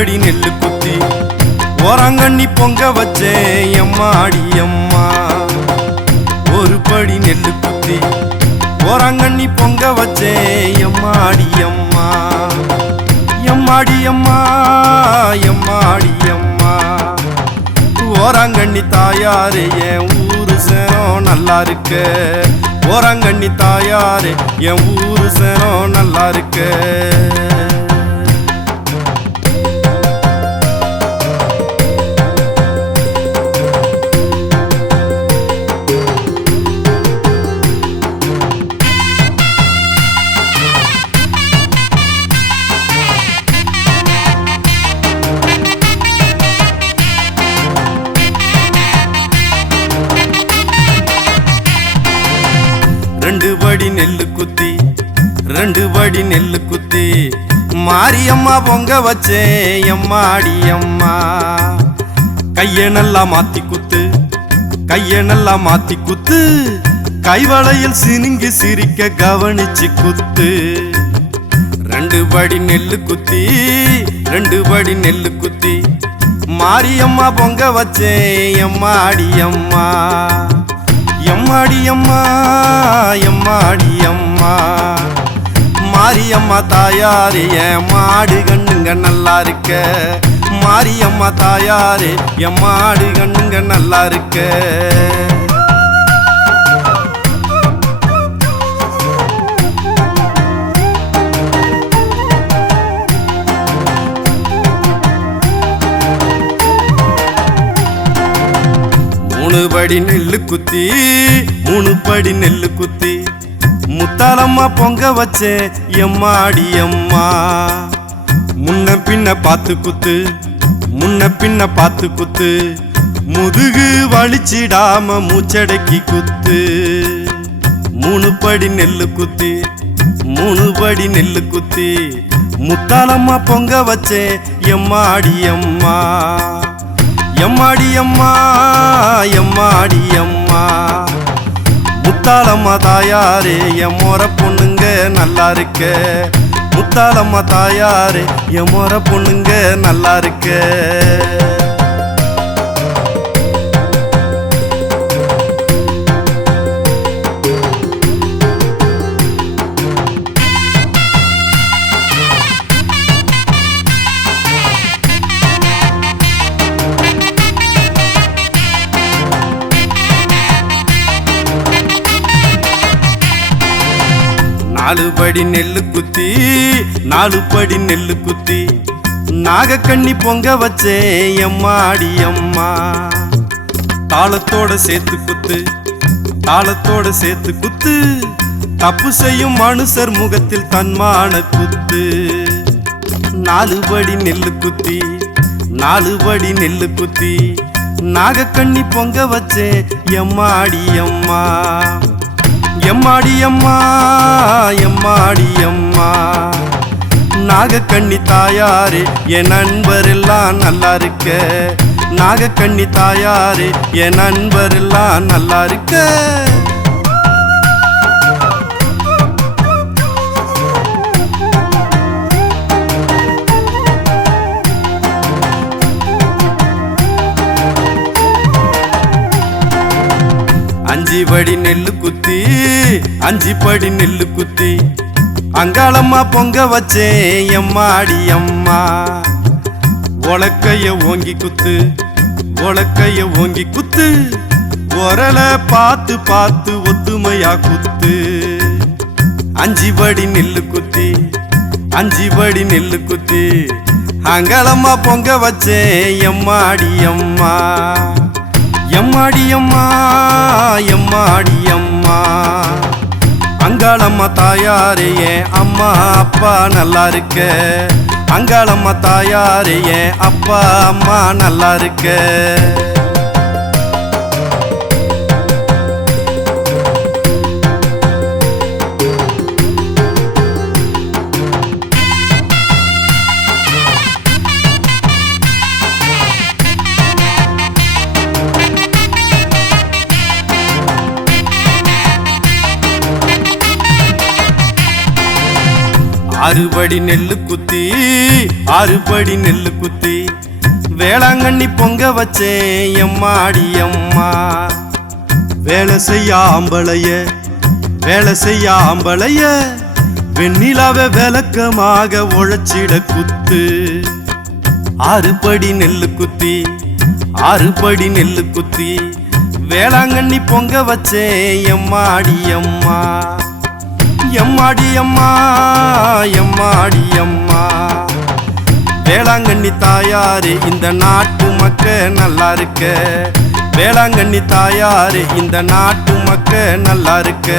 படி நெல்லு குத்தி ஓராங்கண்ணி பொங்க வச்சேன் எம்மாடி அம்மா. ஒரு படி நெல்லு குத்தி ஓராங்கண்ணி பொங்க வச்சேன் எம்மாடி அம்மா. எம்மாடி அம்மா எம்மாடி அம்மா. ஓராங்கண்ணி தாயாரே என் ஊரு சேரம் நல்லா இருக்க. ஓராங்கண்ணி தாயாரே என் ஊரு சேரம் நல்லா இருக்க. ரெண்டு படி நெல்லு குத்தி ரெண்டு படி நெல்லு குத்தி மாரியம்மா பொங்க வச்சேன் எம்மாடி அம்மா. கைய நல்லா மாத்தி குத்து கைய நல்லா மாத்தி குத்து. கைவளையில் சினுங்கி சிரிக்க கவனிச்சு குத்து. ரெண்டு படி நெல்லு குத்தி ரெண்டு படி நெல்லு குத்தி மாரியம்மா பொங்க வச்சேன் எம்மாடி அம்மா. எம்மாடி அம்மா எம்மாடி அம்மா. மாரியம்மா தாயாரே என் மாடு கண்ணுங்க நல்லா இருக்க. மாரியம்மா தாயாரே என் மாடு கண்ணுங்க நல்லா இருக்க. மூணு படி நெல்லு குத்தி மூணு படி நெல்லு குத்தி முத்தாலம்மா பொங்க வச்சேன் எம்மாடி அம்மா. முன்ன பின்ன பார்த்து குத்து முன்ன பின்ன பார்த்து குத்து. முதுகு வலிச்சிடாம மூச்சடக்கி குத்து. மூணு படி நெல்லு குத்தி மூணு படி நெல்லு குத்தி முத்தாலம்மா பொங்க வச்சேன் எம்மாடி அம்மா. எம்மாடி அம்மா எம்மாடி அம்மா. முத்தாலம்மா தாயாரே என் மொற பொண்ணுங்க நல்லா இருக்க. முத்தாலம்மா தாயாரே என் மொற பொண்ணுங்க நல்லா இருக்க. நாலு படி நெல்லு குத்தி நாலு படி நெல்லு குத்தி நாகக்கண்ணி பொங்க வச்சேன் எம்மாடி அம்மா. தாளத்தோட சேர்த்து குத்து தாளத்தோட சேர்த்து குத்து. தப்பு செய்யும் மனுஷர் முகத்தில் தன்மான குத்து. நாலு படி நெல்லு குத்தி நாலு படி நெல்லு குத்தி நாகக்கண்ணி பொங்க வச்சேன் எம்மாடி அம்மா. எம்மாடி அம்மா எம்மாடி அம்மா. நாகக்கண்ணி தாயாரே என் நண்பர் எல்லாம் நல்லா இருக்க. நாகக்கண்ணி தாயாரே என் நண்பர் எல்லாம் நல்லா இருக்க. அஞ்சு படி நெல்லு குத்தி அஞ்சு படி நெல்லு குத்தி அங்காளம்மா பொங்க வச்சேன் எம்மாடி அம்மா. உலக்கைய ஓங்கி குத்து உலக்கைய ஓங்கி குத்து. உரல பார்த்து பார்த்து ஒத்துமையா குத்து. அஞ்சு படி நெல்லு குத்தி அஞ்சு படி நெல்லு குத்தி அங்காளம்மா பொங்க வச்சேன் எம்மாடி அம்மா. எம்மாடி அம்மா எம்மாடி அம்மா. அங்காளம்மா தாயாரே என் அம்மா அப்பா நல்லா இருக்க. அங்காளம்மா தாயாரே என் அப்பா அம்மா நல்லா இருக்க. அறுபடி நெல்லு குத்தி அறுபடி நெல்லு குத்தி வேளாங்கண்ணி பொங்க வச்சேன் எம்மாடி அம்மா. வேலை செய்ய ஆம்பளைய வேலை செய்ய ஆம்பளைய வெண்ணிலாவை விளக்கமாக உழைச்சிட குத்து. அறுபடி நெல்லு குத்தி அறுபடி நெல்லு குத்தி வேளாங்கண்ணி பொங்க வச்சேன் எம்மாடி அம்மா. எம்மாடி அம்மா எம்மாடி அம்மா. வேளாங்கண்ணி தாயாரே இந்த நாட்டு மக்க நல்லா இருக்க. வேளாங்கண்ணி தாயாரே இந்த நாட்டு மக்க நல்லா இருக்க.